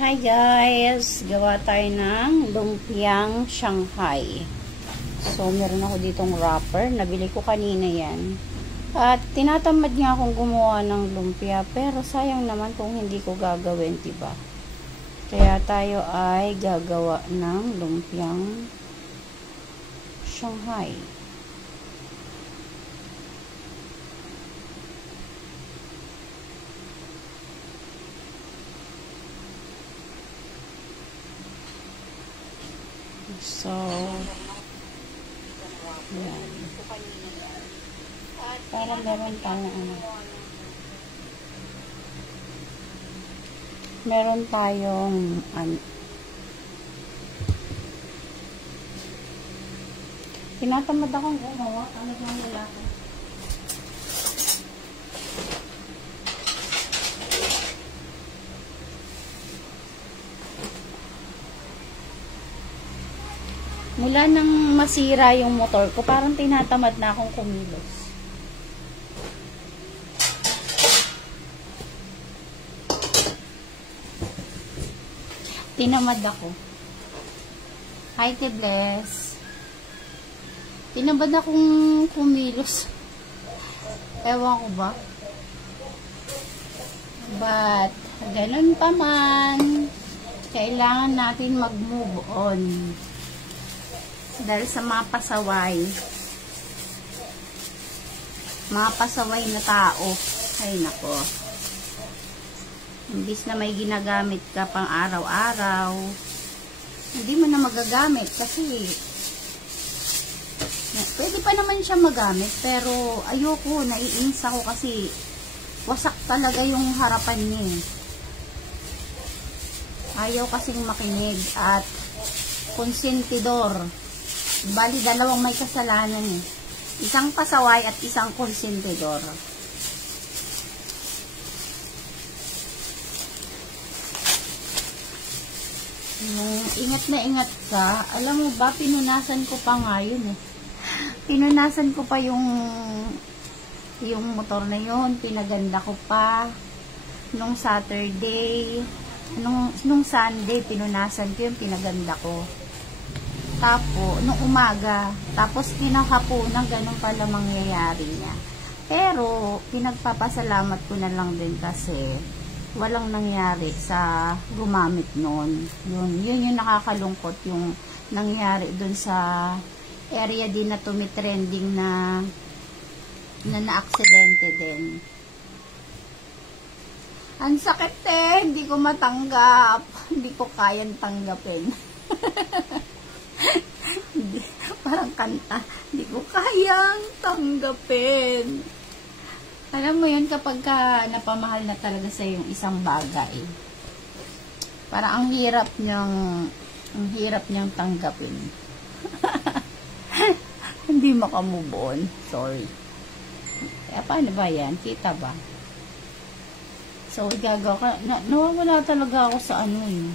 Hi guys! Gawa tayo ng lumpiang Shanghai. So, meron ako ditong wrapper. Nabili ko kanina yan. At tinatamad nga akong gumawa ng lumpia. Pero sayang naman kung hindi ko gagawin, diba? Kaya tayo ay gagawa ng lumpiang Shanghai. So, yan. Para meron tayong tinatamad akong gumawa. Talagang lalaki. Mula nang masira yung motor ko, parang tinatamad na akong kumilos. Tinamad ako. Hi, Tebles. Tinamad akong kumilos. Ewan ko ba? But, ganun pa man, kailangan natin mag-move on. Dahil sa mga pasaway na tao, ay nako, imbis na may ginagamit ka pang araw-araw, hindi mo na magagamit kasi pwede pa naman siya magamit, pero ayoko, naiinis ako kasi wasak talaga yung harapan niya. Ayaw kasing makinig at konsentidor. Bali, dalawang may kasalanan eh. Isang pasaway at isang konsentidor. Nung ingat na ingat ka, alam mo ba, pinunasan ko pa nga yun eh. Pinunasan ko pa yung motor na yun, pinaganda ko pa. Nung Saturday, nung Sunday, pinunasan ko yun, pinaganda ko. Tapos, nung umaga, tapos kinahaponan, ganun pala mangyayari niya. Pero, pinagpapasalamat ko na lang din kasi walang nangyari sa gumamit nun. Yun yung nakakalungkot, yung nangyari dun sa area din na tumitrending na na-aksidente din. Ang sakit eh, hindi ko matanggap. Hindi ko kayang tanggapin. Parang kanta, hindi ko kayang tanggapin. Alam mo yun, kapag ka napamahal na talaga sa yung isang bagay, parang ang hirap niyang tanggapin. Hindi makamove on. Sorry. Kaya paano ba yan? Kita ba? So, gagawa ka, nawawala talaga ako sa ano yun.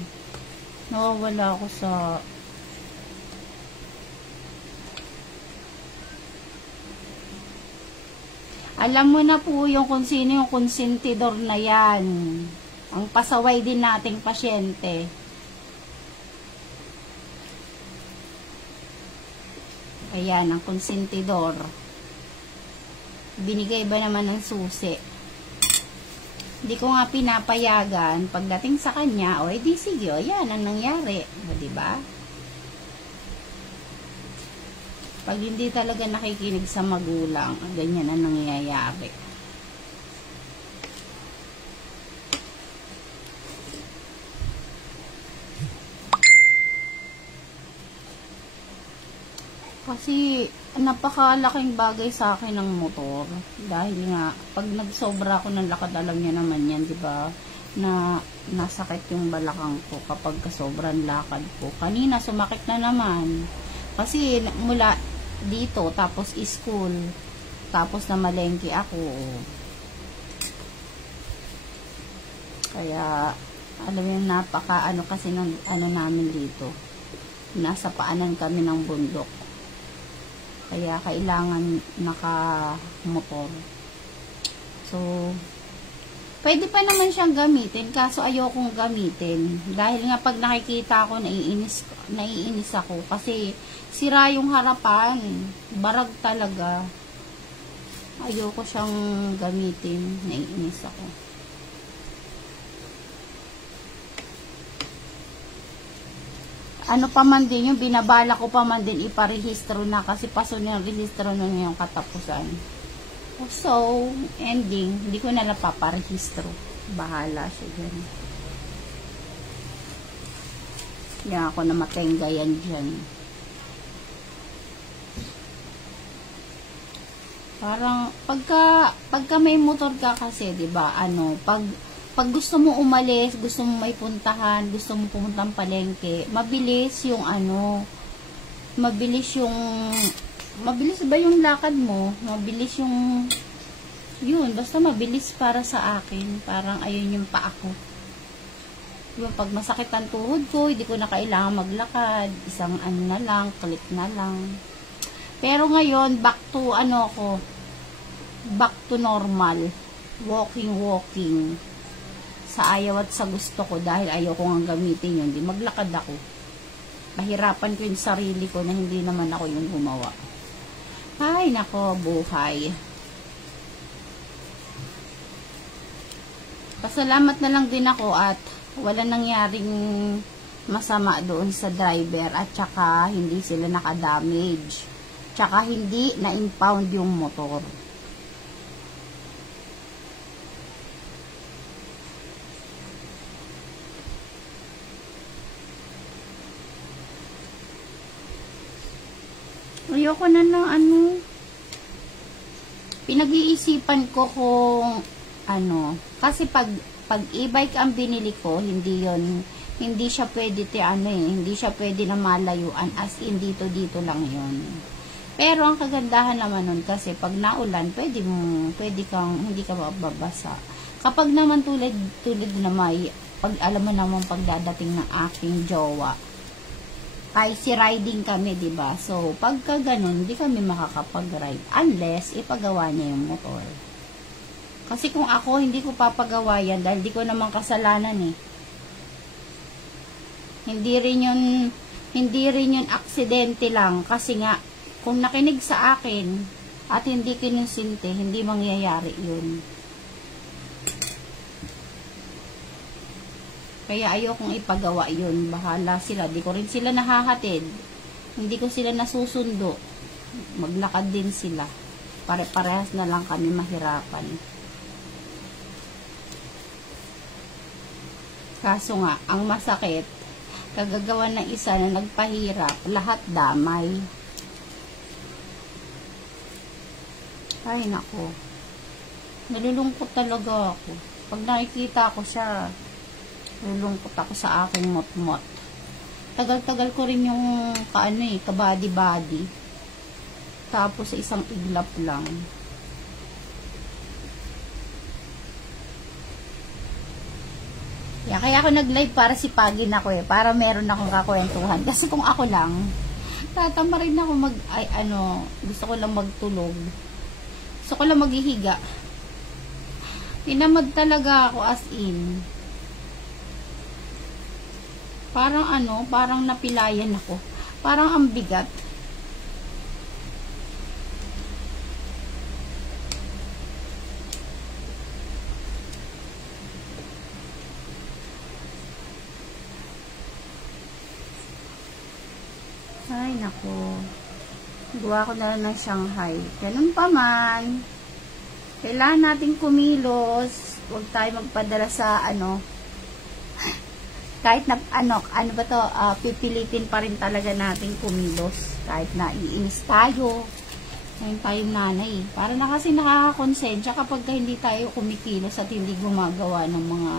Nawawala ako sa alam mo na po yung kung sino yung konsentidor na yan. Ang pasaway din nating pasyente. Ayan, ang konsentidor. Binigay ba naman ng susi? Hindi ko nga pinapayagan. Pagdating sa kanya, o edi sige, o yan ang nangyari. O diba? Pag hindi talaga nakikinig sa magulang, ganyan ang nangyayari. Kasi napakalaking bagay sa akin ng motor. Dahil nga, pag nagsobra ako ng lakad, alam niya naman yan, di ba? Na nasakit yung balakang ko kapag kasobrang lakad ko. Kanina, sumakit na naman. Kasi mula dito, tapos school, tapos na malengke ako. Kaya, alam mo yung napaka, kasi ng, namin dito. Nasa paanan kami ng bundok. Kaya, kailangan naka-motor. So, Pwede pa naman siyang gamitin, kaso ayokong gamitin. Dahil nga pag nakikita ko, naiinis ako. Kasi sira yung harapan. Barag talaga. Ayoko siyang gamitin. Naiinis ako. Ano pa man din yung binabala ko pa man din iparehistro na kasi paso yung rehistro na yung katapusan. So, ending, hindi ko na napaparehistro. Bahala siya dyan. Hindi ako na matenggayan dyan. Parang, pagka may motor ka kasi, diba, pag gusto mo umalis, gusto mo may puntahan, gusto mo pumuntang palengke, mabilis ba yung lakad mo? Mabilis yun, basta mabilis para sa akin. Parang ayun yung paa ko. Yung pag masakit ang tuhod ko, hindi ko na kailangan maglakad. Isang na lang, click na lang. Pero ngayon, back to normal. Walking. Sa ayaw at sa gusto ko, dahil ayaw ko nga gamitin yun, di maglakad ako. Mahirapan ko yung sarili ko na hindi naman ako yung gumawa. Ay, nako, buhay. Pasalamat na lang din ako at wala nangyaring masama doon sa driver at saka hindi sila nakadamage. Tsaka hindi na-impound yung motor. Ayoko na ng pinag-iisipan ko kung kasi pag e-bike ang binili ko, hindi siya pwede hindi siya pwede na malayuan, as in dito lang yon. Pero ang kagandahan naman nun kasi pag naulan, pwede kang hindi ka mababasa. Kapag naman tulad na alam mo naman pagdadating ng aking jowa, si riding kami, diba? So, pagka ganun, hindi kami makakapag-ride unless ipagawa niya yung motor. Kasi kung ako, hindi ko papagawa yan dahil di ko naman kasalanan eh. Hindi rin yun aksidente lang kasi nga, kung nakinig sa akin at hindi kinonsinte, hindi mangyayari yun. Kaya ayokong ipagawa yun. Bahala sila. Di ko rin sila nahahatid. Hindi ko sila nasusundo. Maglakad din sila. Pare-parehas na lang kami mahirapan. Kaso nga, ang masakit, kagagawa ng isa na nagpahirap, lahat damay. Ay, nako. Nalulungkot talaga ako. Pag nakikita ko siya, nalulungkot ako sa aking mot-mot. Tagal-tagal ko rin yung kabady-body. Tapos sa isang iglap lang. Kaya ako nag-live para sipagin ako para meron akong kakwentuhan. Kasi kung ako lang, tatama rin ako gusto ko lang magtulog. Gusto ko lang maghihiga. Tinamad talaga ako as in. Parang napilayan ako. Parang ang bigat. Ay, nako. Gawa ko na lang ng Shanghai. Ganun pa man. Kailangan natin kumilos. Huwag tayo magpadala sa kahit na pipilitin pa rin talaga natin kumilos. Kahit na iinis tayo. Ngayon tayong nanay. Para na kasi nakakakonsensya kapag hindi tayo kumikilos at hindi gumagawa ng mga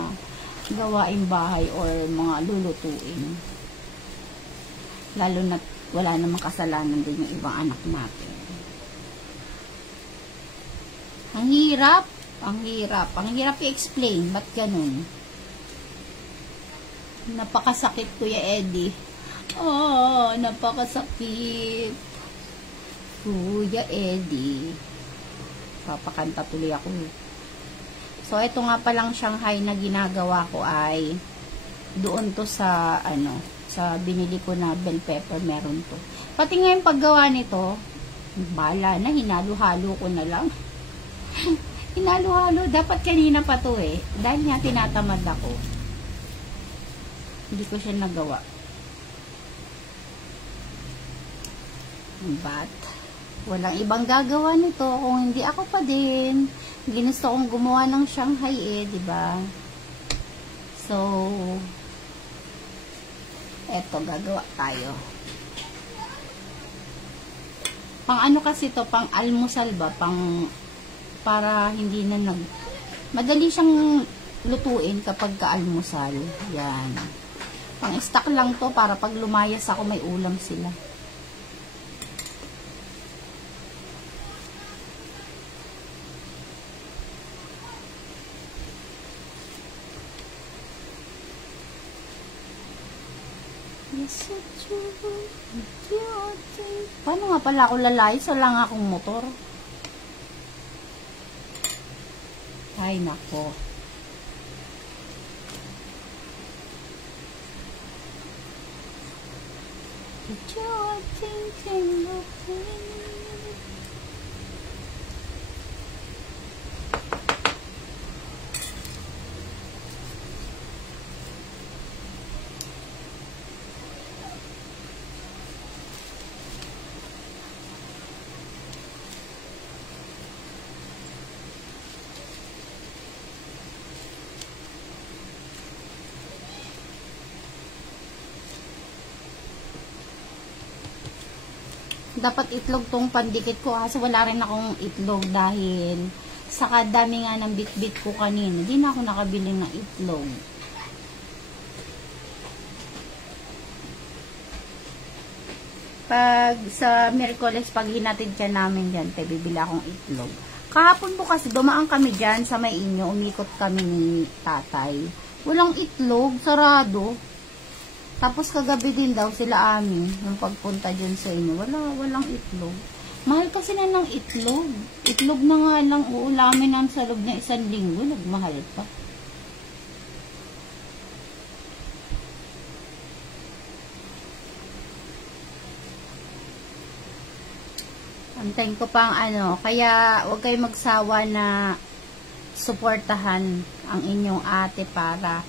gawaing bahay or mga lulutuin. Lalo na wala namang kasalanan din yung ibang anak natin. Ang hirap. Ang hirap i-explain. Ba't ganun? Napakasakit, Kuya Eddie. Oh, napakasakit. Kuya Eddie. Papakanta tuloy ako. So, ito nga palang Shanghai na ginagawa ko ay doon to sa, sa binili ko na bell pepper, meron to. Pati nga yung paggawa nito, bala na, hinalo-halo ko na lang. Hinalo-halo, dapat kanina pa to eh. Dahil nga tinatamad ako. Hindi ko siya nagawa. But, walang ibang gagawa nito kung hindi ako pa din. Ginusto kong gumawa ng Shanghai eh, di ba? So, eto, gagawa tayo. Pang ano kasi to, pang almusal ba? Para hindi na madali siyang lutuin kapag ka-almusal. Yan. Pang stock lang to para pag lumayas ako may ulam sila. Paano nga pala ako lalayas? Wala nga akong motor. Ay, nako. Dapat itlog tong pandikit ko kasi wala rin akong itlog dahil sa kadami nga ng bit-bit ko kanina. Hindi na ako nakabili ng itlog. Pag sa Miraculous, pag hinatid ka namin dyan, bibili akong itlog. Kahapon po kasi dumaan kami dyan sa may inyo, umikot kami ni tatay. Walang itlog, sarado. Tapos kagabi din daw sila amin, yung pagpunta dyan sa inyo, walang itlog. Mahal kasi na ng itlog. Itlog na nga lang uulamin ng sa loob ng 1 linggo, nagmahal pa. Antayin ko pang kaya huwag kayo magsawa na suportahan ang inyong ate para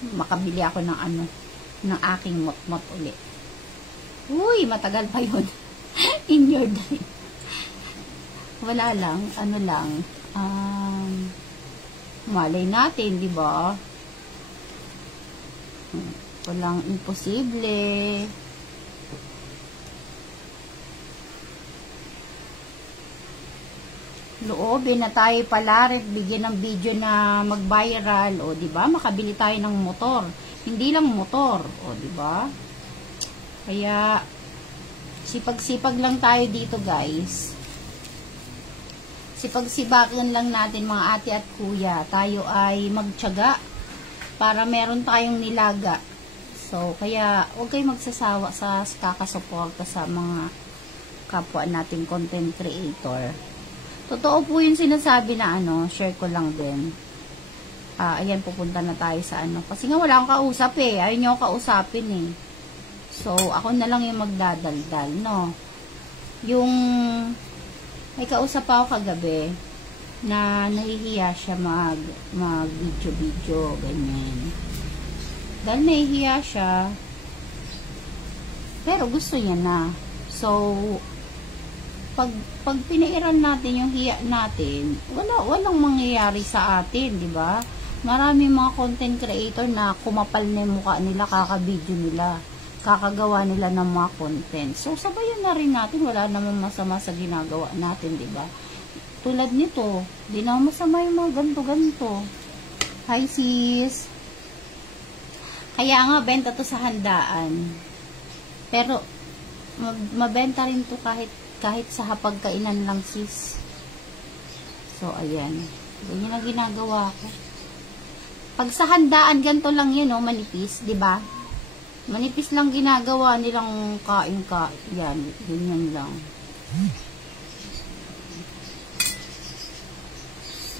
makabili ako ng ng aking mot-mot uli. Uy, matagal pa yun. In your dream. Wala lang, malay natin, di ba? Walang imposible. Loobin na tayo pala rin, bigyan ng video na mag-viral, o di ba? Makabili tayo ng motor. Hindi lang motor, o di ba? Kaya sipag-sipag lang tayo dito, guys. Sipag-sibagan lang natin mga ate at kuya. Tayo ay magtiyaga para meron tayong nilaga. So, kaya huwag kayong magsasawa sa kakasuporta sa mga kapwa nating content creator. Totoo po yung sinasabi na share ko lang din. Ayan, pupunta na tayo sa kasi nga wala akong kausap eh. Ayaw nyo kausapin eh. So, ako na lang yung magdadaldal, no? Yung may kausap ako kagabi na nahihiya siya mag-video-video, ganyan. Dahil nahihiya siya, pero gusto niya na. So, pag pinairan natin yung hiya natin, walang mangyayari sa atin, di ba? Marami mga content creator na kumapal na yung mukha nila, kakabidyo nila, kakagawa nila ng mga content. So, sabayan na rin natin, wala namang masama sa ginagawa natin, di ba? Tulad nito, di naman masama yung mga ganto-ganto. Hi, sis! Kaya nga, benta to sa handaan. Pero, mabenta rin to kahit sa hapagkainan lang, sis. So, ayan. Ganyan ang ginagawa ko. Pag sa handaan, ganito lang yun, manipis, di ba? Manipis lang ginagawa nilang kain. Yan, ganyan lang.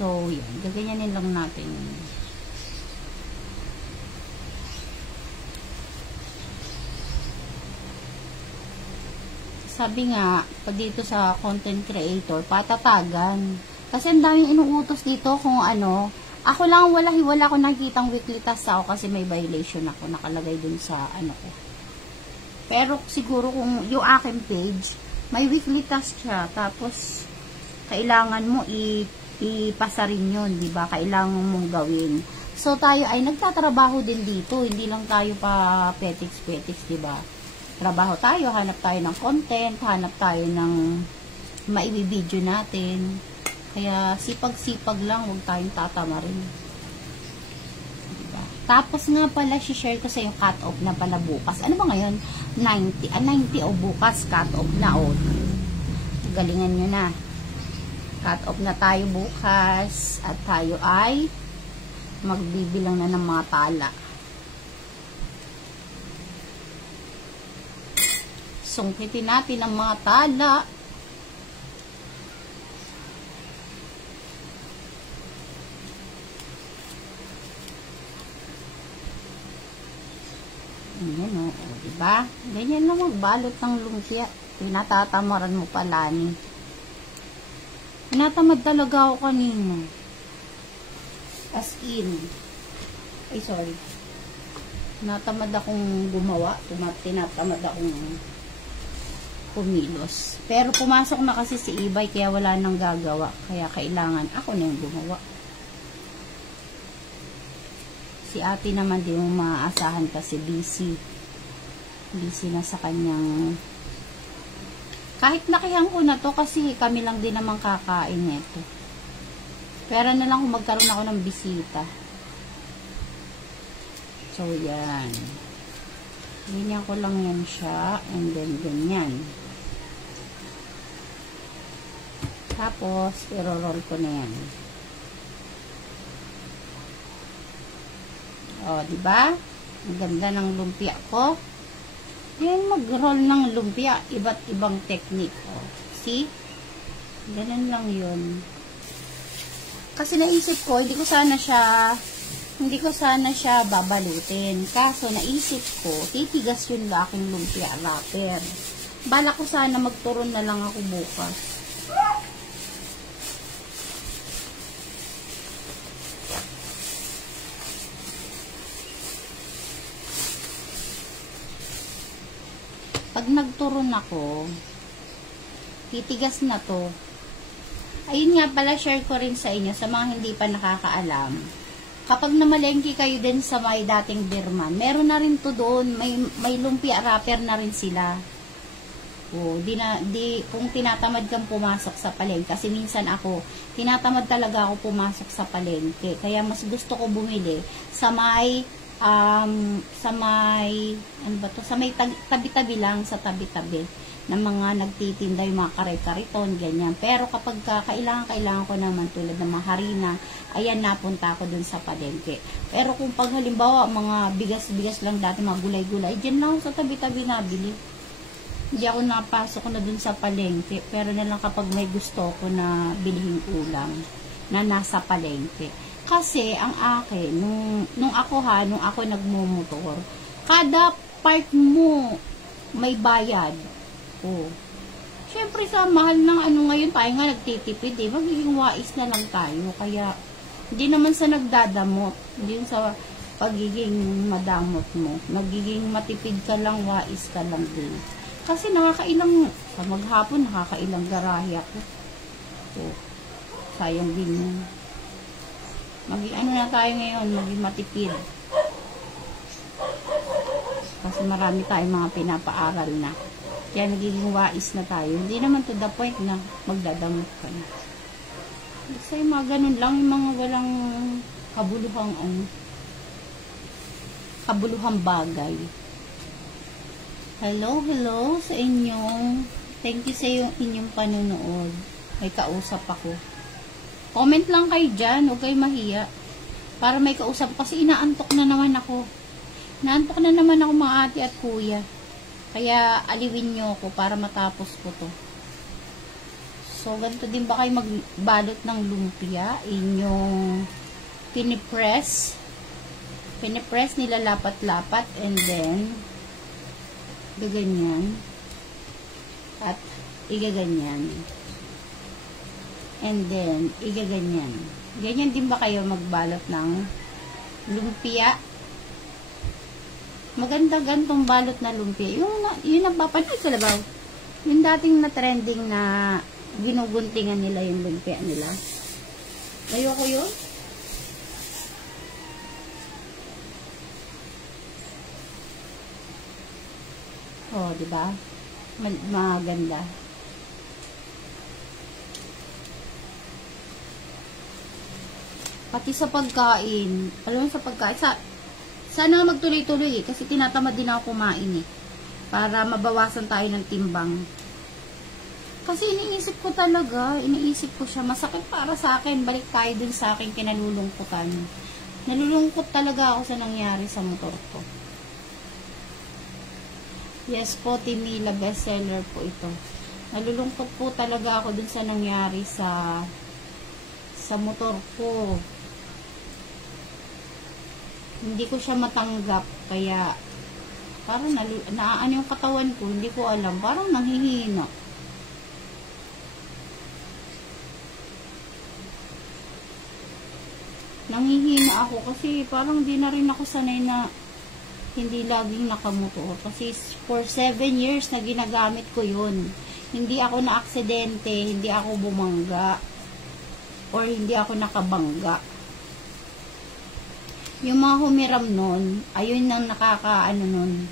So, So, yan. Gaganyanin lang natin. Sabi nga, pag dito sa content creator, patatagan. Kasi ang daming inuutos dito kung ano. Ako lang wala ko nakikitang weekly task ako kasi may violation ako nakalagay dun sa ano ko. Pero siguro kung yung aking page, may weekly task siya. Tapos, kailangan mo ipasa rin yun, di ba? Kailangan mong gawin. So, tayo ay nagtatrabaho din dito. Hindi lang tayo pa petiks-petiks, di ba? Trabaho tayo, hanap tayo ng content, hanap tayo ng maibibideo natin. Kaya sipag-sipag lang, huwag tayong tatama rin. Diba? Tapos nga pala, share ko sa yung cut-off na pala bukas. Ano ba ngayon? 90 o bukas, cut-off na o. Galingan nyo na. Cut-off na tayo bukas at tayo ay magbibilang na ng mga tala. Sungkitin natin ang mga tala. Ayan o, diba? Ganyan lang magbalot ng lumpia. Pinatatamaran mo pala ni. Pinatamad talaga ako kanina. As in. Ay, sorry. Tinatamad akong gumawa. Tinatamad akong kumilos. Pero pumasok na kasi si Ibay kaya wala nang gagawa. Kaya kailangan ako na yung gumawa. Si ate naman di mo maaasahan kasi busy. Busy na sa kanyang... Kahit nakihan ko na to kasi kami lang din naman kakain nito. Pero na lang kung magkaroon ako ng bisita. So, yan. Ganyan ko lang yan siya. And then, ganyan. Tapos, i-roll ko na yan. O, diba? Ang ganda ng lumpia ko. Yan, mag-roll ng lumpia. Iba't ibang technique. O, see? Ganun lang yun. Kasi naisip ko, hindi ko sana siya babalutin. Kaso, naisip ko, titigas yun ba aking lumpia wrapper. Bala ko sana magturon na lang ako bukas. Pag nagturon ako, titigas na to. Ayun nga pala, share ko rin sa inyo, sa mga hindi pa nakakaalam. Kapag namalengke kayo din sa may dating Birman, meron na rin to doon, may lumpia wrapper na rin sila. O, kung tinatamad kang pumasok sa palengke, kasi minsan ako, tinatamad talaga ako pumasok sa palengke. Kaya mas gusto ko bumili sa may tabi-tabi lang, sa tabi-tabi ng mga nagtitinda, yung mga kare-kariton, ganyan. Pero kapag kailangan ko naman tulad ng mga harina, ayan, napunta ako dun sa palengke. Pero kung pag halimbawa, mga bigas-bigas lang dati, mga gulay-gulay, dyan lang sa tabi-tabi nabili. Hindi ako napasok na dun sa palengke. Pero na lang kapag may gusto ko na bilhin ulam na nasa palengke. Kasi, ang akin, nung ako nagmumotor, kada part mo, may bayad. Oh. Siyempre, sa mahal ng ngayon, tayo nga nagtitipid, magiging wais na lang tayo. Kaya, hindi naman sa nagdadamot, hindi sa pagiging madamot mo. Magiging matipid ka lang, wais ka lang din. Kasi sa maghapon, nakakailang garahe ako. Oh. Sayang din yun. Na tayo ngayon, maging matipid. Kasi marami tayong mga pinapaaral na. Kaya nagiging wais na tayo. Hindi naman to the point na magdadamot ka na. Kasi mga ganun lang, yung mga walang kabuluhang bagay. Hello sa inyong. Thank you sa inyong panunood. May kausap ako. Comment lang kayo dyan, huwag kayo mahiya. Para may kausap, kasi inaantok na naman ako. Naantok na naman ako mga ate at kuya. Kaya aliwin nyo ako para matapos ko to. So, ganito din ba kayo magbalot ng lumpia? Inyong pinipress. Pinipress, nilalapat-lapat, and then, gaganyan. At, igaganyan. And then, igaganyan. Ganyan din ba kayo magbalot ng lumpia? Maganda gantong balot na lumpia. Yung napapanood sa labaw. Yung dating na trending na ginuguntingan nila yung lumpia nila. Ayoko yun. Oh, di ba? Maganda. Pati sa pagkain. Alam mo sa pagkain. Sana magtuloy-tuloy kasi tinatamad din ako kumain para mabawasan tayo ng timbang. Kasi iniisip ko siya, masakit para sa akin, balik tayo dun sa akin kinalulungkutan. Nalulungkot talaga ako sa nangyari sa motor ko. Yes po, Timila, bestseller po ito. Nalulungkot po talaga ako dun sa nangyari sa motor ko. Hindi ko siya matanggap, kaya parang naaano yung katawan ko, hindi ko alam, parang nanghihina. Nanghihina ako kasi parang di na rin ako sanay na hindi laging nakamotor. Kasi for 7 years na ginagamit ko yun. Hindi ako na-aksidente, hindi ako bumangga, or hindi ako nakabangga. Yung mga humiram nun, ayun nang nakakaano nun.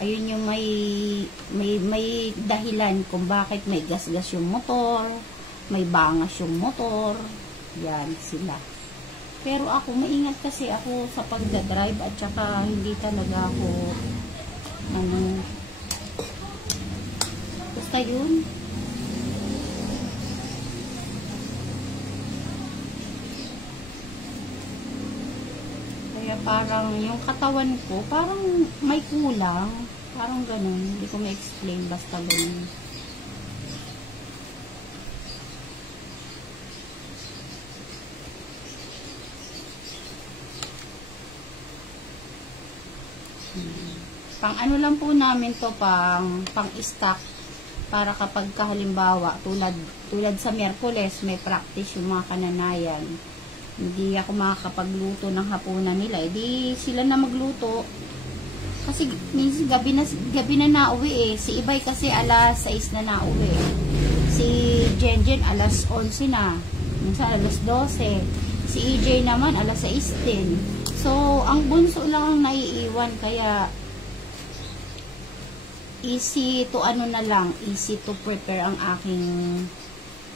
Ayun yung may dahilan kung bakit may gasgas yung motor, may bangas yung motor. Yan sila. Pero ako, maingat kasi ako sa pagdadrive at saka hindi talaga ako basta yun. Parang yung katawan ko, parang may kulang. Parang ganun. Hindi ko ma-explain. Basta ganun. Pang ano lang po namin to, pang stock. Para kapag halimbawa, tulad sa Miyerkules, may practice yung mga kananayan. Hindi ako makakapagluto ng hapunan nila. Di sila na magluto. Kasi minsan gabi na nauwi Si Ibay kasi alas 6 na nauwi. Si Jenjen alas 11 na. Minsan alas 12. Si EJ naman alas 6 din. So, ang bunso lang ang naiiwan. Kaya, easy to easy to prepare ang aking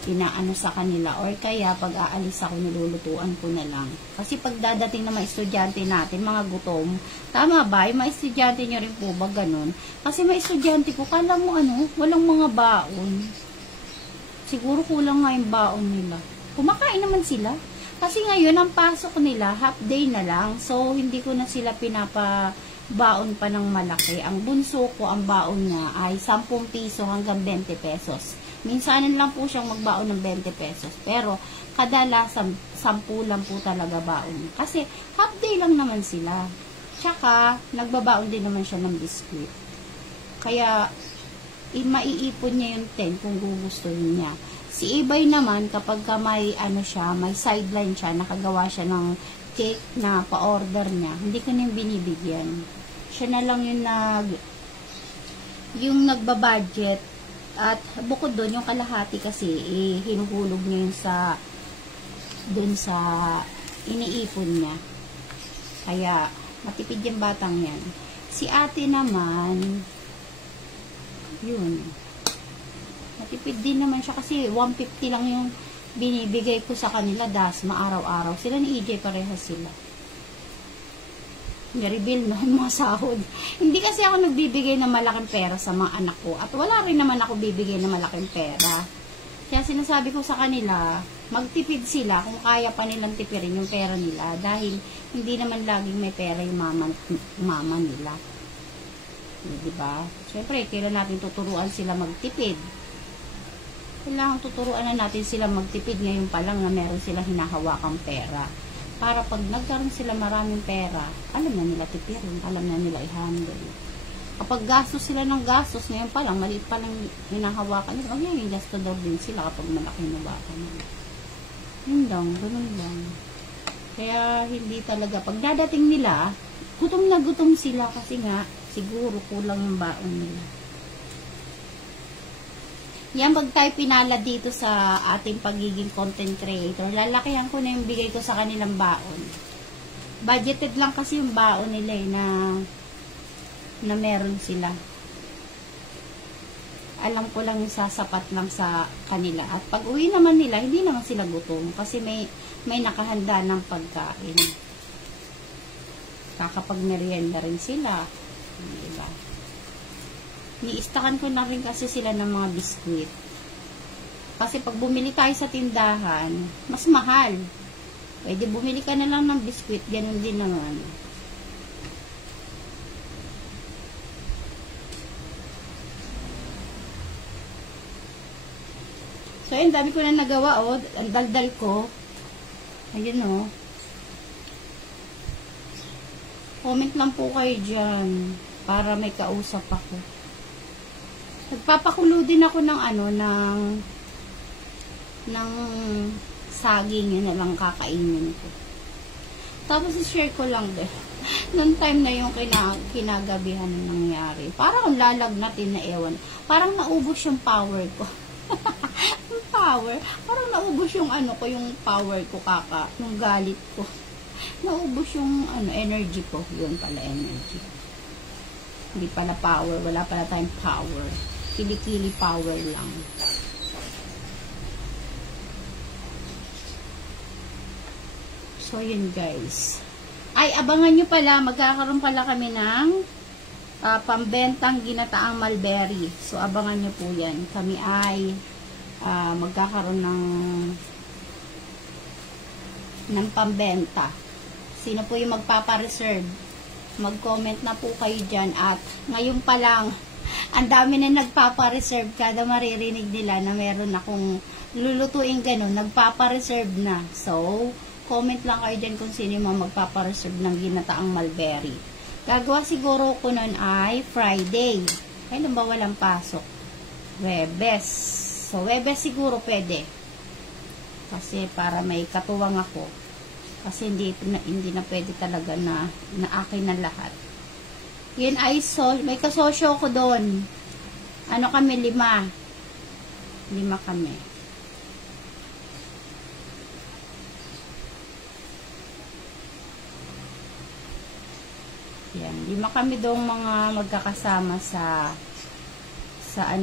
pinaano sa kanila, or kaya pag aalis ako nilulutuan ko na lang. Kasi pag dadating na mga estudyante natin, mga gutom, tama ba? Yung mga estudyante nyo rin po ba ganun? Kasi mga estudyante ko, kala mo walang mga baon. Siguro kulang nga yung baon nila. Kumakain naman sila. Kasi ngayon, ang pasok nila, half day na lang. So, hindi ko na sila pinapabaon pa ng malaki. Ang bunso ko, ang baon niya ay 10 piso hanggang 20 pesos. Minsanan lang po siyang magbaon ng 20 pesos. Pero, kadalasan, 10 lang po talaga baon. Kasi, half day lang naman sila. Tsaka, nagbabaon din naman siya ng biskuit. Kaya, maiipon niya yung 10 kung gugustuhin niya. Si Ibay naman, kapag may, may sideline siya, nakagawa siya ng cake na pa-order niya, hindi ko na yung binibigyan. Siya na lang yung nagbabudget. At bukod doon, yung kalahati kasi, hinuhulog niya yun dun sa iniipon niya. Kaya, matipid yung batang yan. Si ate naman, yun. Matipid din naman siya kasi 150 lang yung binibigay ko sa kanila, dasma araw-araw. Sila ni EJ, parehas sila. Nireveal na yung mga sahod. Hindi kasi ako nagbibigay ng malaking pera sa mga anak ko. At wala rin naman ako bibigay ng malaking pera. Kaya sinasabi ko sa kanila, magtipid sila kung kaya pa nilang tipirin yung pera nila. Dahil hindi naman laging may pera yung mama nila. Diba? Siyempre, kailan natin tuturuan sila magtipid. Kailangan tuturuan na natin sila magtipid ngayon pa lang na meron silang hinahawakang pera. Para pag nagkaroon sila maraming pera, alam na nila tipirin, alam na nila i-handle. Kapag gastos sila ng gastos, ngayon pa lang, maliit pa lang hinahawakan nila, yung gastador din sila kapag malaki na baka na. Yun lang, ganun lang. Kaya hindi talaga, pag dadating nila, gutom na gutom sila kasi nga, siguro kulang yung baon nila. Yan, pag tayo pinala dito sa ating pagiging content creator, lalakihan ko na yung bigay ko sa kanilang baon. Budgeted lang kasi yung baon nila na meron sila. Alam ko lang yung sasapat lang sa kanila. At pag uwi naman nila, hindi naman sila gutom kasi may nakahanda ng pagkain. Kakapag merienda rin sila. Diba? Ni-istakan ko na rin kasi sila ng mga biskuit. Kasi pag bumili tayo sa tindahan, mas mahal. Pwede bumili ka na lang ng biskuit, ganun din naman. So, ayun, dami ko na nagawa, oh. Ang daldal ko. Ayun, oh. Comment lang po kayo dyan para may kausap ako. Nagpapakulo din ako ng ng saging, yun na lang kakainin ko. Tapos i-share ko lang din. Noong time na yung kinagabihan na nangyari. Parang lalagnatin na ewan. Parang naubos yung power ko. Yung power. Parang naubos yung yung power ko yung galit ko. Naubos yung energy ko. Yun pala energy. Hindi pala power. Wala pala tayong power. Kilikili power lang. So, yun guys. Ay, abangan nyo pala, magkakaroon pala kami ng pambentang ginataang mulberry. So, abangan nyo po yan. Kami ay magkakaroon ng pambenta. Sino po yung magpapareserve? Mag-comment na po kayo dyan. At ngayon pa lang, ang dami na nagpapareserve. Kada maririnig nila na meron akong lulutuin ganun, nagpapareserve na. So, comment lang kayo dyan kung sino yung magpapareserve ng ginataang mulberry. Gagawa siguro ko nun ay Friday. Kailan ba walang pasok? Webes. So, Webes siguro pwede. Kasi para may katuwang ako. Kasi hindi na pwede talaga na akin na lahat. Yun ay may kasosyo ko doon. Kami, 5. 5 kami. Yan, 5 kami doong mga magkakasama sa sa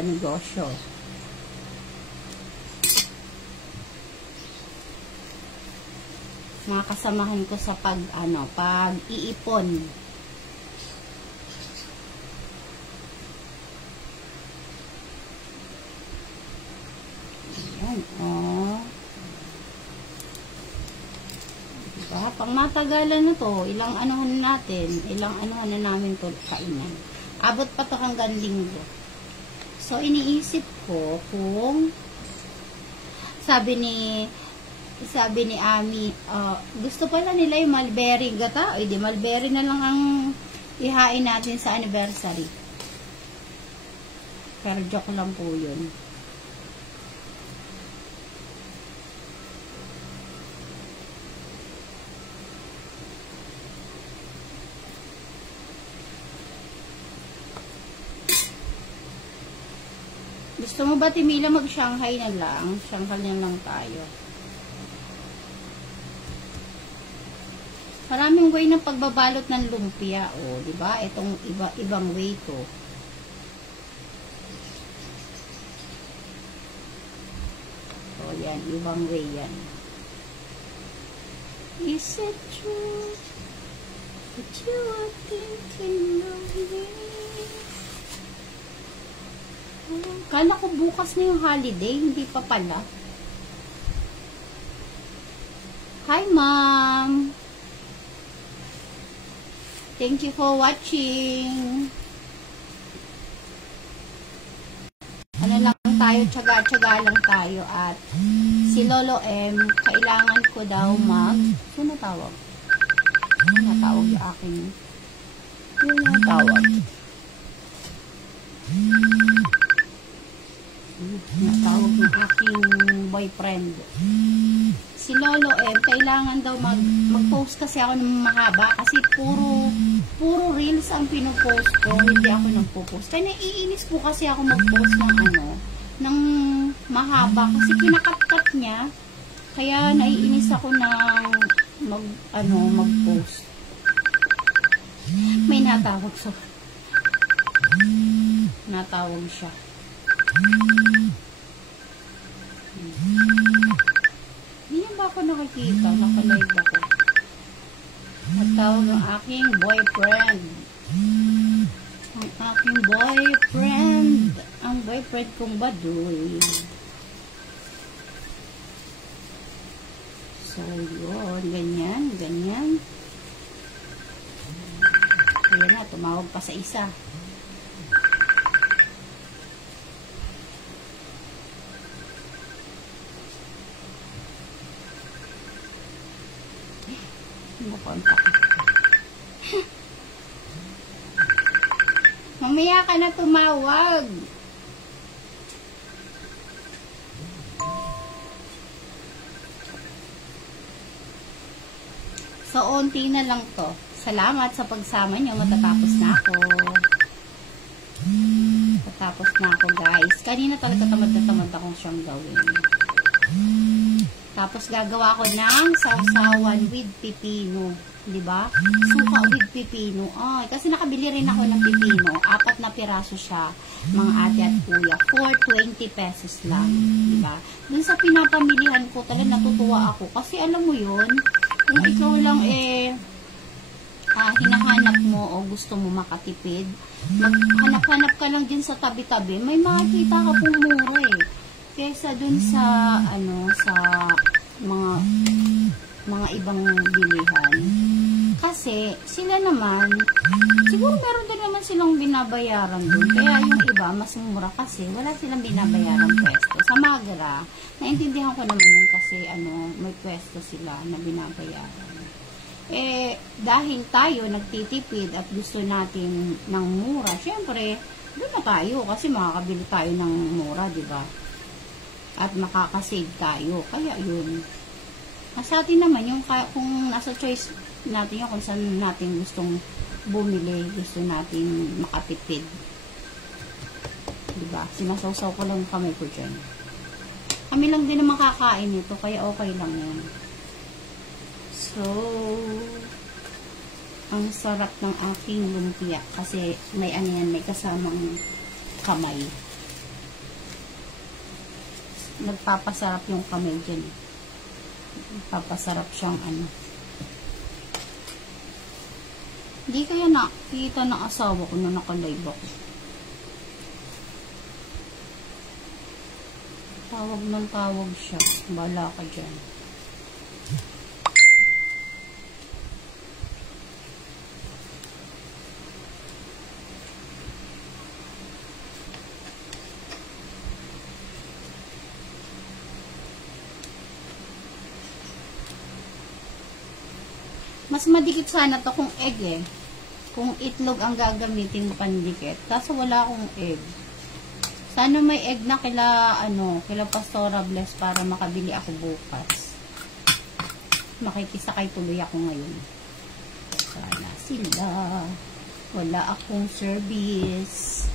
negosyo. Mga kasamahan ko sa pag-iipon. Ayan, oh. Diba? Pang matagalan na to, ilang anuhan na namin to kainan. Abot pa to hanggang linggo. So, iniisip ko kung sabi ni Ami, gusto pala nila yung mulberry gata. O, di mulberry na lang ang ihain natin sa anniversary. Pero joke lang po yun. Gusto mo ba, Timila, mag-Shanghai na lang? Shanghai na lang tayo. Maraming way ng pagbabalot ng lumpia, oh, 'di ba? Itong ibang way to. Oh, yan, ibang way yan. Is it true that you are thinking of me? Oh, kala ko bukas na yung holiday, hindi pa pala. Hi, Mom! Thank you for watching. Ano lang tayo? tayo, tsaga-tsaga lang tayo. At si Lolo M, kailangan ko daw sino tawag? Ano tawag yung aking? Ano tawag? Natawag yung aking boyfriend. Si Lolo kailangan daw mag-post kasi ako ng mahaba kasi puro reels ang pinopost ko, hindi ako nagpo-post. Kaya naiinis po kasi ako mag-post ng mahaba kasi kinakat-cut niya. Kaya naiinis ako ng mag-post. May natawag siya. Hindi niya ba ako nakikita? Nakalive ako. Natawag ang aking boyfriend. Ang boyfriend kong baduy. So, yun. Ganyan. Ayan na, tumawag pa sa isa. Mamaya ka na tumawag. So, unti na lang to. Salamat sa pagsama nyo. Matatapos na ako. Guys. Kanina talaga tamad na tamad akong siyang gawin. Tapos gagawa ko ng sausawan with pipino. Diba? Suka with pipino. Ay, kasi nakabili rin ako ng pipino. 4 na piraso siya, mga ate at kuya. For 20 pesos lang. Diba? Dun sa pinapamilihan ko, talaga natutuwa ako. Kasi alam mo yun, kung ikaw lang hinahanap mo o gusto mo makatipid, maghanap-hanap ka lang din sa tabi-tabi, may makikita ka pong mura kesa dun sa sa mga ibang bilihan. Kasi sila naman siguro meron din naman silang binabayaran dun, kaya yung iba mas mura kasi wala silang binabayaran pwesto. Sa Magra, naintindihan ko naman yun kasi may pwesto sila na binabayaran. Dahil tayo nagtitipid at gusto natin ng mura, syempre, doon na tayo kasi makakabili tayo ng mura, di ba? At makakasave tayo. Kaya yun. Sa atin naman, kung nasa choice natin kung saan natin gustong bumili, gusto natin makatipid. Di ba? Sinasawsaw ko lang kamay ko dyan. Kami lang din na makakain ito, kaya okay lang yan. So, ang sarap ng aking lumpia kasi may may kasamang kamay. Nagpapasarap yung kamay dyan. Nagpapasarap siyang Hindi kaya nakita ng asawa ko na nakalive ako. Tawag siya. Bala ka dyan. Mas madikit sana to kung egg Kung itlog ang gagamitin pandikit. Kaso wala akong egg. Sana may egg na kila Pastora Bless para makabili ako bukas. Makikisakay tuloy ako ngayon. Sana sila. Wala akong service.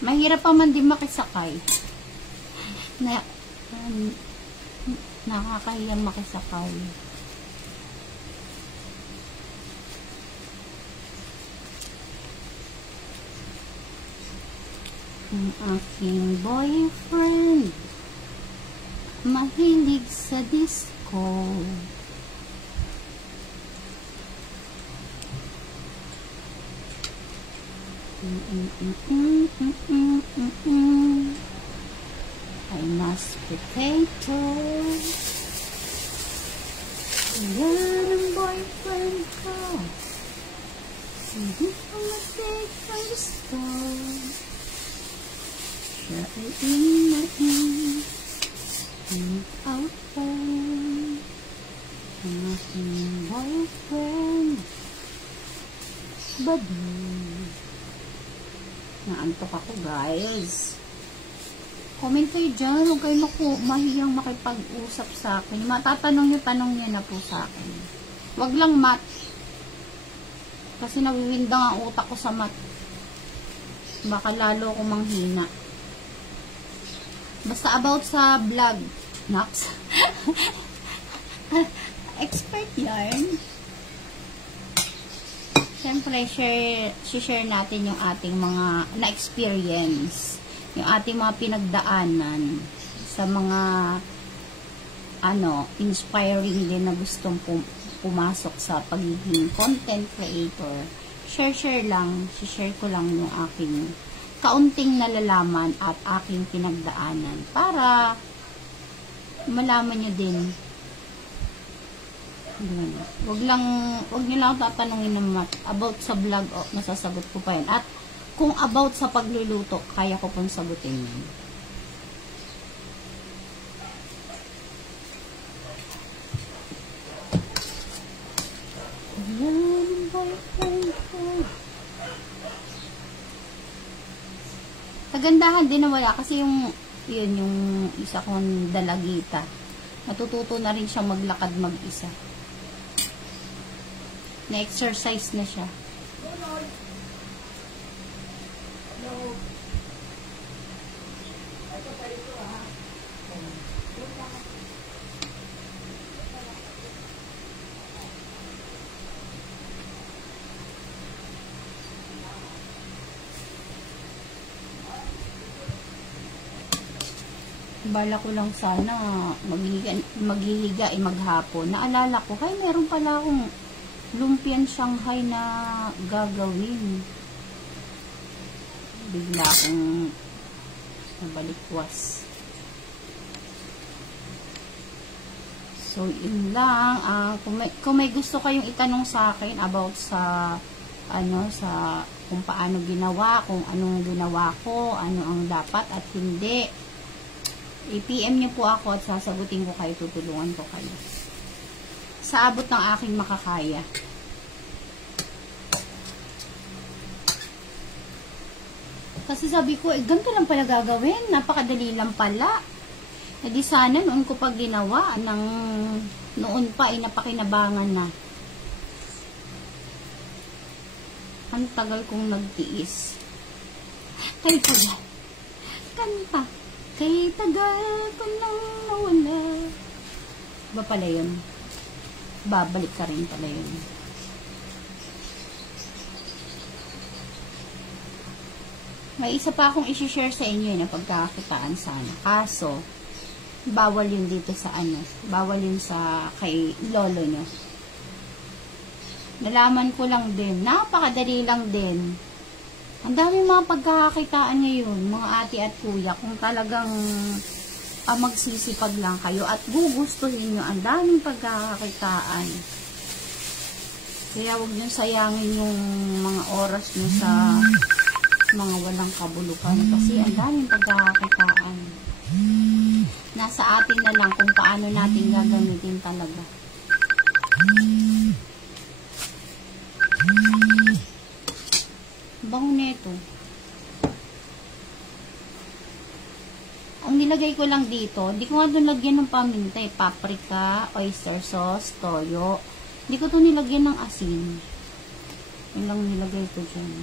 Mahirap pa man din makisakay. Nakakahiyang makisakay. Ang aking boyfriend mahilig sa disco. Ay mashed potato. Yan ang boyfriend ko. From the day from the start, share in my hands, without phone, nothing boyfriend, but you. Naantok ako, guys. Comment kayo dyan. Huwag kayo mahiyang makipag-usap sa akin. Matatanong nyo na po sa akin. Huwag lang mat. Kasi nawiwindang ang utak ko sa mat. Baka lalo akong manghina. Basta about sa vlog. Nox. Expert yarn. Siyempre, share natin yung ating mga na-experience. Yung ating mga pinagdaanan sa mga inspiring din na gustong pumasok sa pagiging content creator. Share lang. Share ko lang yung aking kaunting nalalaman at aking pinagdaanan para malaman nyo din. Wag nyo lang tatanungin naman about sa vlog, nasasagot ko pa yan. At kung about sa pagluluto, kaya ko pong sagutin yun. Kagandahan din na wala kasi yung isa kong dalagita. Matututo na rin siya maglakad mag-isa. Na-exercise na siya. Bala ko lang sana maghihiga maghapon. Naalala ko, meron pala akong lumpiang Shanghai na gagawin. Bigla akong nabalikwas. So, yun lang. Kung may gusto kayong itanong sa akin about sa kung paano ginawa, kung anong ginawa ko, ano ang dapat at hindi, i-PM niyo po ako at sasagutin ko kayo, tutulungan ko kayo. Sa abot ng aking makakaya. Kasi sabi ko, ganito lang pala gagawin. Napakadali lang pala. E di sana noon ko pag ginawa, noon pa, napakinabangan na. Ang tagal kong nagtiis. Kay tagal. Kanta. Kay tagal ko nang nawala. Ba pala yun? Babalik ka rin pala yun. May isa pa akong isi-share sa inyo na pagkakakitaan sana. Kaso, bawal yun dito sa bawal yun sa kay lolo nyo. Nalaman ko lang din. Napakadali lang din. Ang dami mga pagkakakitaan ngayon, mga ate at kuya, kung talagang magsisipag lang kayo at gugustuhin nyo, ang daming pagkakakitaan. Kaya huwag nyo sayangin yung mga oras nyo sa mga walang kabulukan kasi ang daming pagkakakitaan. Nasa atin na lang kung paano natin gagamitin talaga. Bango neto. Ang nilagay ko lang dito, hindi ko nga doon lagyan ng paminta, paprika, oyster sauce, toyo. Hindi ko to nilagyan ng asin. Yun lang nilagay ko dyan.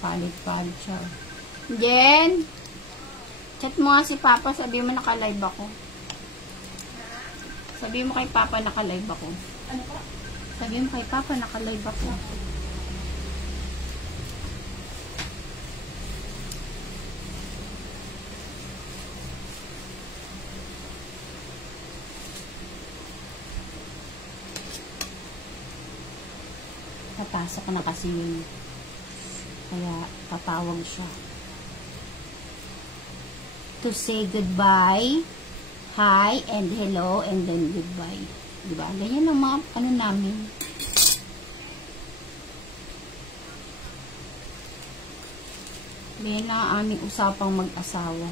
Palit-palit siya. Jen! Chat mo nga si Papa, sabi mo naka-live ako. Sabi mo kay Papa naka-live ako. Ano pa? Sabi mo kay Papa naka-live ako. Papasok na kasi yun. Kaya tatawag siya. to say goodbye, hi, and hello, and then goodbye. Diba? Ganyan ang mga ano namin. Ganyan lang ang aming usapang mag-asawa.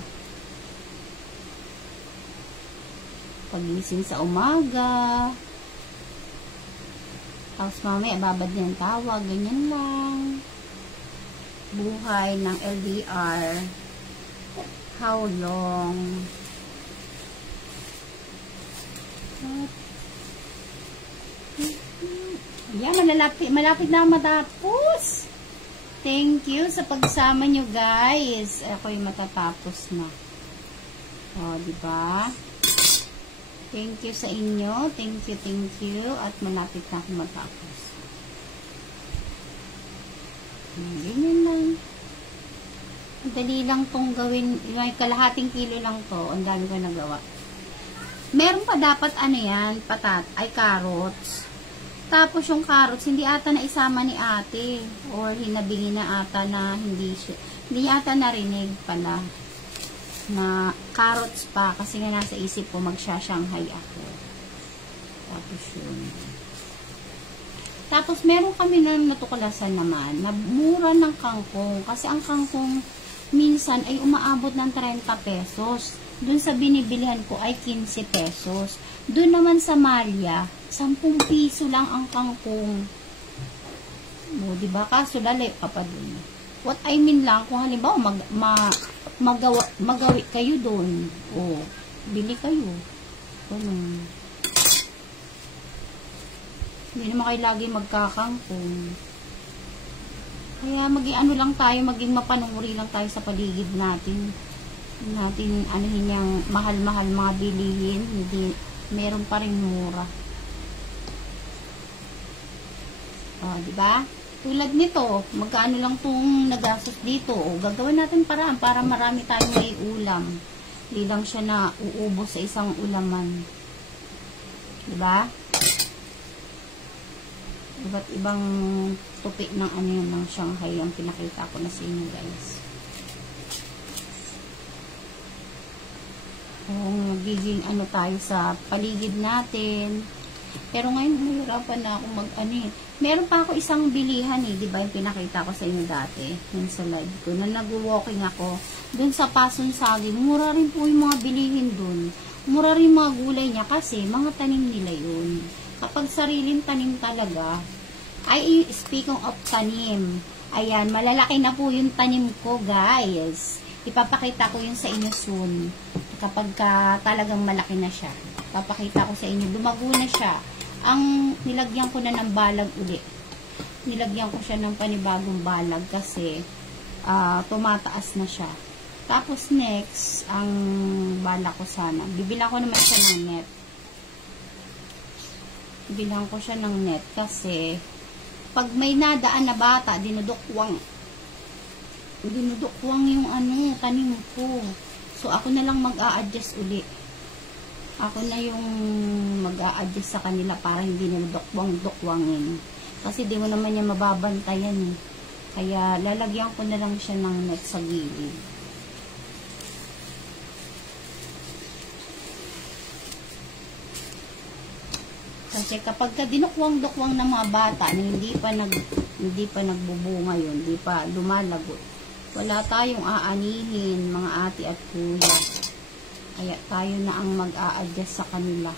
Pagising sa umaga, tapos mamaya babad niya ang tawag, ganyan lang. Buhay ng LDR. How long? Yan, malapit na matapos. Thank you sa pagsama nyo, guys. Ako'y matatapos na. O, diba? Thank you sa inyo. Thank you. At malapit na ako matapos. Ganyan lang. Madali lang tong gawin. Yung kalahating kilo lang to. Ang dami ko nagawa. Meron pa dapat ano yan, carrots. Tapos yung carrots, hindi ata na isama ni ate. Or hinabingi na ata na hindi ata narinig pala na carrots pa. Kasi nga nasa isip ko, magsha-Shanghai ako. Tapos yun. Tapos meron kami na natuklasan naman na mura ng kangkong. Kasi ang kangkong minsan ay umaabot ng 30 pesos. Doon sa binibilihan ko ay 15 pesos. Doon naman sa Malia, 10 piso lang ang kangkong. O, diba? Kaso dali ka pa doon. What I mean lang, kung halimbawa magawi kayo doon. O, bili kayo. Ganun. Hindi naman kayo lagi magkakangkong. Kaya maging lang tayo, maging mapanuri lang tayo sa paligid natin. Natin anuhin yung mahal-mahal mga bilihin, hindi meron pa ring mura. Diba? Tulad nito, magkano lang tong nagastos dito. O, gagawin natin paraan para marami tayong may ulam. Hindi lang siya na uubos sa isang ulaman. Diba? Iba't ibang tupi ng ano yun, ng Shanghai ang pinakita ko na sa inyo, guys. Kung magiging ano tayo sa paligid natin. Pero ngayon, mahirapan na ako Meron pa ako isang bilihan diba yung pinakita ko sa inyo dati, yung sa live ko, na nag-walking ako. Dun sa Pason Saging, mura rin po yung mga bilihin dun. Mura rin mga gulay niya kasi mga tanim nila yun. Kapag sariling tanim talaga, ay speaking of tanim, ayan, malalaki na po yung tanim ko, guys. Ipapakita ko yun sa inyo soon. Kapag talagang malaki na siya. Papakita ko sa inyo. Lumago na siya. Ang nilagyan ko na ng balag uli. Nilagyan ko siya ng panibagong balag kasi tumataas na siya. Tapos next, ang balak ko sana. Bibilang ko naman siya ng net. Bibilang ko siya ng net kasi pag may nadaan na bata, dinudukwang yung tanim ko. So, ako na lang mag-a-adjust uli. Ako na yung mag-a-adjust sa kanila para hindi nila dukwang-dukwangin. Kasi di mo naman niya mababantayan Kaya, lalagyan ko na lang siya ng net sa gilid. Kasi kapag dinukwang-dukwang ng mga bata na hindi pa nagbubunga yun, hindi pa lumalagot, wala tayong aanihin, mga ate at kuya. Kaya tayo na ang mag-a-adjust sa kanila.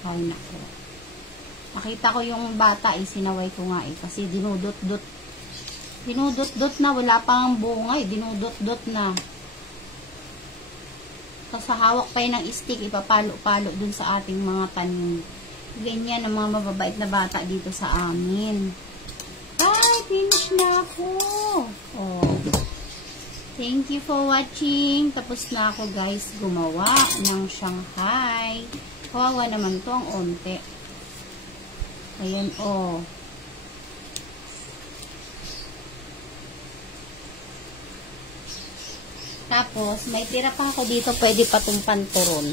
Kaya nako. Nakita ko yung bata, sinaway ko nga kasi dinudot-dot na, wala pang bunga dinudot-dot na. Tapos hawak pa yun ng stick, ipapalo-palo dun sa ating mga tanim. Ganyan ang mga mababait na bata dito sa amin. Ay, finish na ako. Oh. Thank you for watching. Tapos na ako, guys, gumawa ng Shanghai. Kawawa naman to ang onte. Ayan, oh. Tapos, may tira pa ako dito. Pwede pa itong panturon.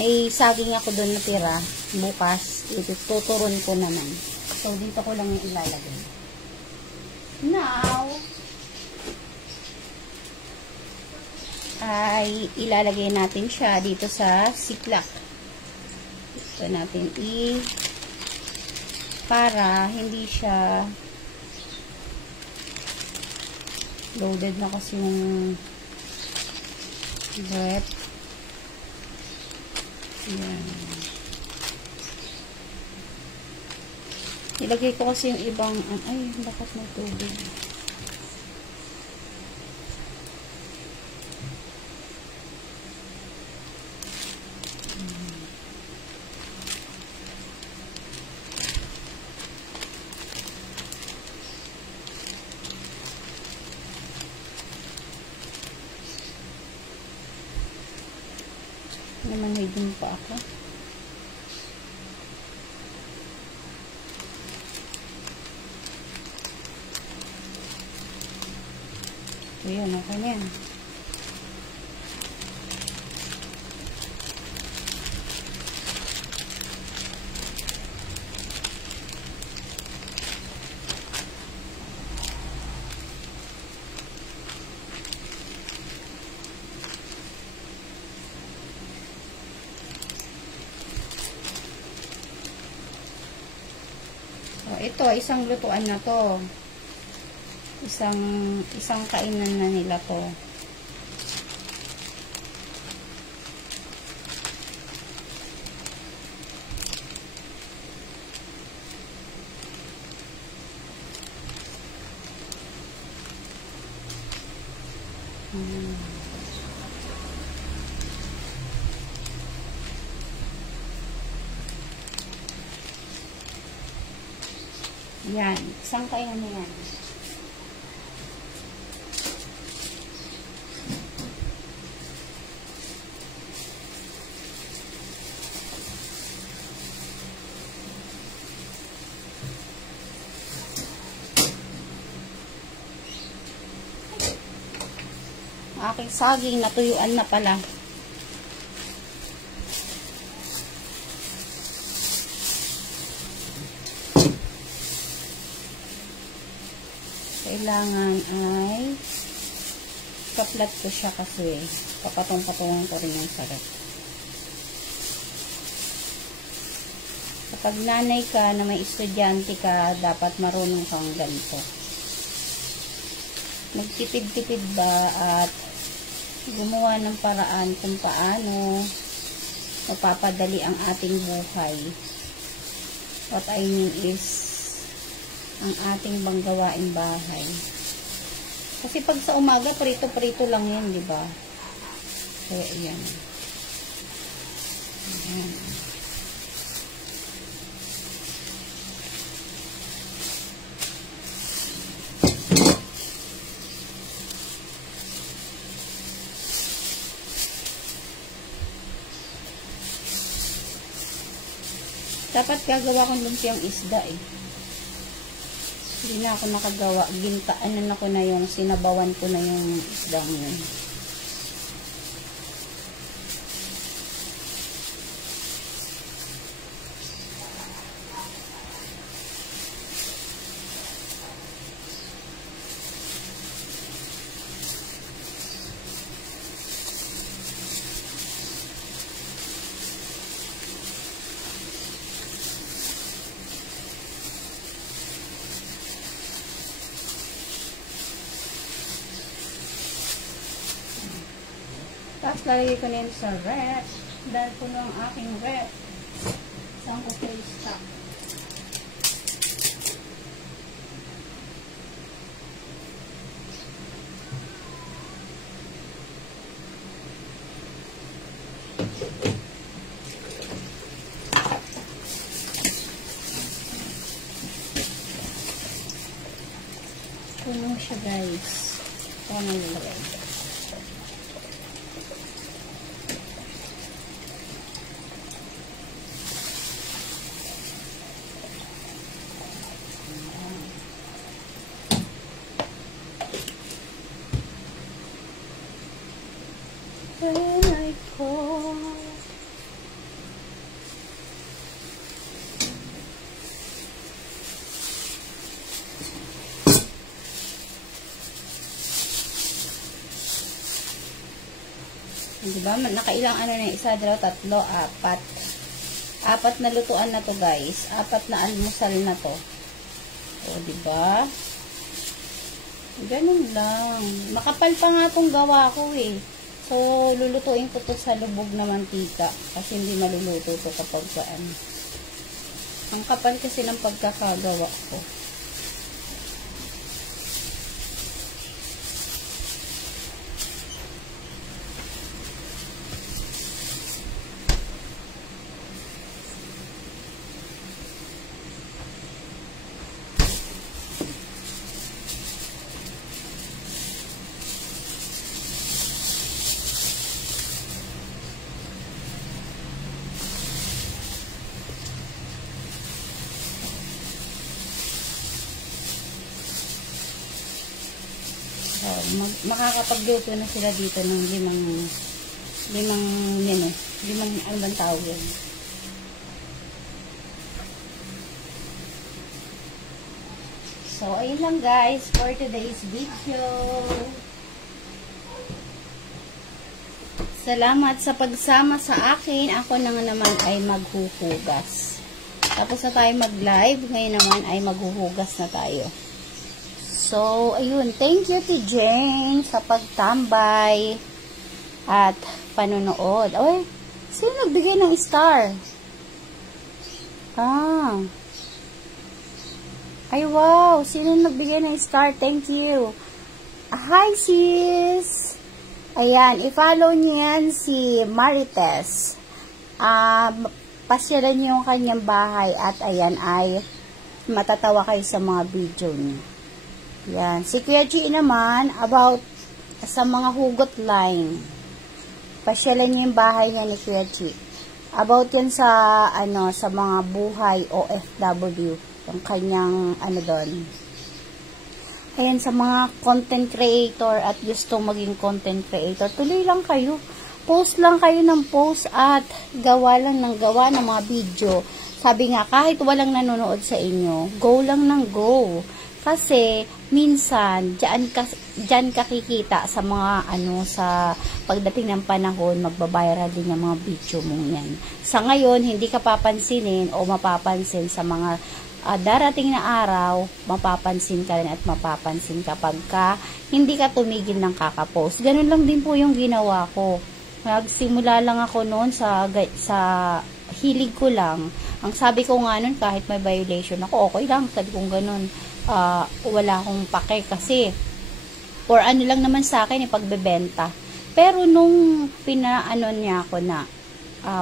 May saging ako doon na tira. Bukas, tuturon ko naman. So, dito ko lang yung ilalagay. Now, ay ilalagay natin siya dito sa Ziploc. Ito natin para hindi siya loaded na kasi yung bread. Yan. Ilagay ko kasi yung ibang, ay, bakit may tubig? Naman may dun pa ako. Ayan, okay na yan. Ito, isang lutuan na to. Isang kainan na nila to. Yan, isang kainan na yan. Aking saging natuyuan na pala. Kailangan ay kaplat ko siya kasi papatong-patong ko rin yung sarap. Kapag nanay ka na may estudyante ka, dapat marunong kang ganito. Nagtipid-tipid ba at gumawa ng paraan kung paano mapapadali ang ating buhay. What I mean is ang ating bang gawaing bahay. Kasi pag sa umaga, prito-prito lang yan, di ba? Kaya, ayan. Ayan. Dapat gagawa kong lumpiang isda eh. Hindi na ako nakagawa. Gintaan ko na yung sinabawan ko na yung isdang yun. Tapos lalagay ko na yun sa ref. Dahil puno ang aking ref. Saan ko kayo stock. Puno siya guys. Ito ang lalagay. When I call, Diba? Nakailang ano na, isa, dalawa, tatlo, apat. Apat na lutuan na to, guys. Apat na almusal na to. O, diba? Ganun lang. Makapal pa nga tong gawa ko eh. So, lulutuin ko to sa lubog na mantika. Kasi hindi maluluto to kapag saan. Ang kapal kasi ng pagkakagawa ko. Makakapagluto na sila dito ng limang ano bang tawag yun? So, ayun lang guys for today's video. Salamat sa pagsama sa akin. Ako na nga naman ay maghuhugas. Tapos na tayo mag-live. Ngayon naman ay maghuhugas na tayo. So, ayun. Thank you to Jane sa pagtambay at panunood. Ay, sino nagbigay ng star? Ay, wow. Sino nagbigay ng star? Thank you. Hi, sis. Ayan. I-follow niyo yan si Marites. Pasyalan niyo yung kanyang bahay at ayan ay matatawa kayo sa mga video niya. Yan. Si Kuya G naman, about sa mga hugot line. Pasyalan niyo yung bahay niya ni Kuya G. About yan sa, sa mga buhay OFW. Yung kanyang, doon. Ayan, sa mga content creator at gusto maging content creator, tuloy lang kayo. Post lang kayo ng post at gawa lang ng gawa ng mga video. Sabi nga, kahit walang nanonood sa inyo, go lang ng go. Kasi, minsan, dyan kakikita sa mga, sa pagdating ng panahon, magbabiral din yung mga video mong yan. Sa ngayon, hindi ka papansinin o mapapansin sa mga darating na araw, mapapansin ka rin at mapapansin kapag hindi ka tumigil ng kakapost. Ganun lang din po yung ginawa ko. Nagsimula lang ako noon sa hilig ko lang. Ang sabi ko nga noon, kahit may violation ako, okay lang. Sabi kong ganun. Wala akong pake kasi or lang naman sa akin pagbebenta. Pero nung niya ako na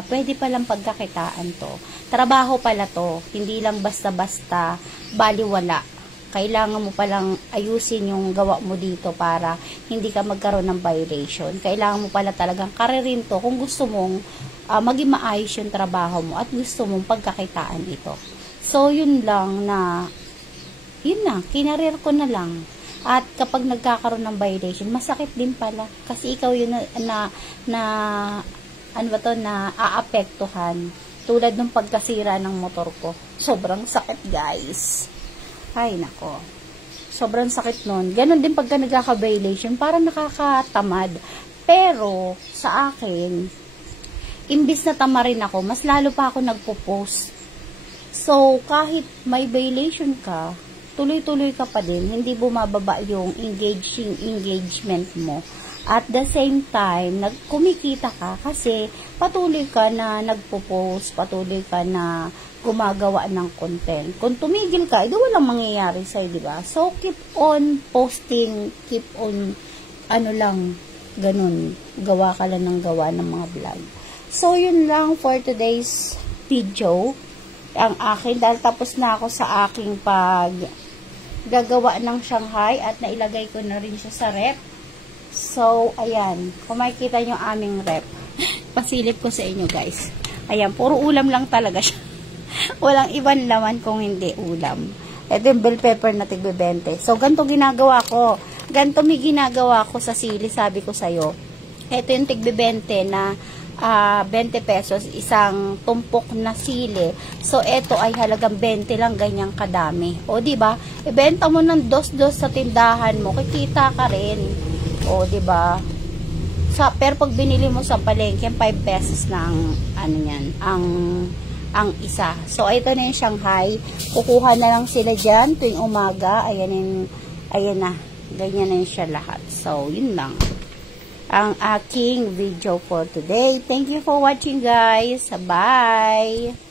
pwede palang pagkakitaan to. Trabaho pala to. Hindi lang basta-basta baliwala. Kailangan mo palang ayusin yung gawa mo dito para hindi ka magkaroon ng violation. Kailangan mo pala talagang karirin to kung gusto mong maging maayos yung trabaho mo at gusto mong pagkakitaan ito. So, yun lang na kinarir ko na lang. At kapag nagkakaroon ng violation, masakit din pala. Kasi ikaw yun na aapektuhan. Tulad ng pagkasira ng motor ko. Sobrang sakit, guys. Ay, nako. Sobrang sakit nun. Ganon din pagka nagkaka-violation, parang nakakatamad. Pero, sa akin, imbis na tamarin ako, mas lalo pa ako nagpo-post. So, kahit may violation ka, tuloy-tuloy ka pa din, hindi bumababa yung engagement mo. At the same time, kumikita ka kasi patuloy ka na nagpo-post, patuloy ka na gumagawa ng content. Kung tumigil ka, walang mangyayari sa'yo, di ba? So, keep on posting, keep on, ganun, gawa ka lang ng gawa ng mga vlog. So, yun lang for today's video. Ang akin, dahil tapos na ako sa aking gagawa ng Shanghai at nailagay ko na rin siya sa rep. So, ayan. Kung makikita nyo aming rep, pasilip ko sa inyo, guys. Ayan, puro ulam lang talaga siya. Walang ibang laman kung hindi ulam. Ito yung bell pepper na tig-20. So, ganito ginagawa ko. Ganito may ginagawa ko sa sili, sabi ko sa'yo. Ito yung tig-20 na 20 pesos, isang tumpok na sili. So, ito ay halagang 20 lang, ganyang kadami. O, diba? Ibenta mo ng dos-dos sa tindahan mo, kikita ka rin. O, diba? pero pag binili mo sa palengke, 5 pesos na ang, ano yan, ang isa. So, ito na yung Shanghai. Kukuha na lang sila dyan tuwing umaga. Ayan na. Ganyan na yun siya lahat. So, yun lang ang aking video for today. Thank you for watching, guys. Bye!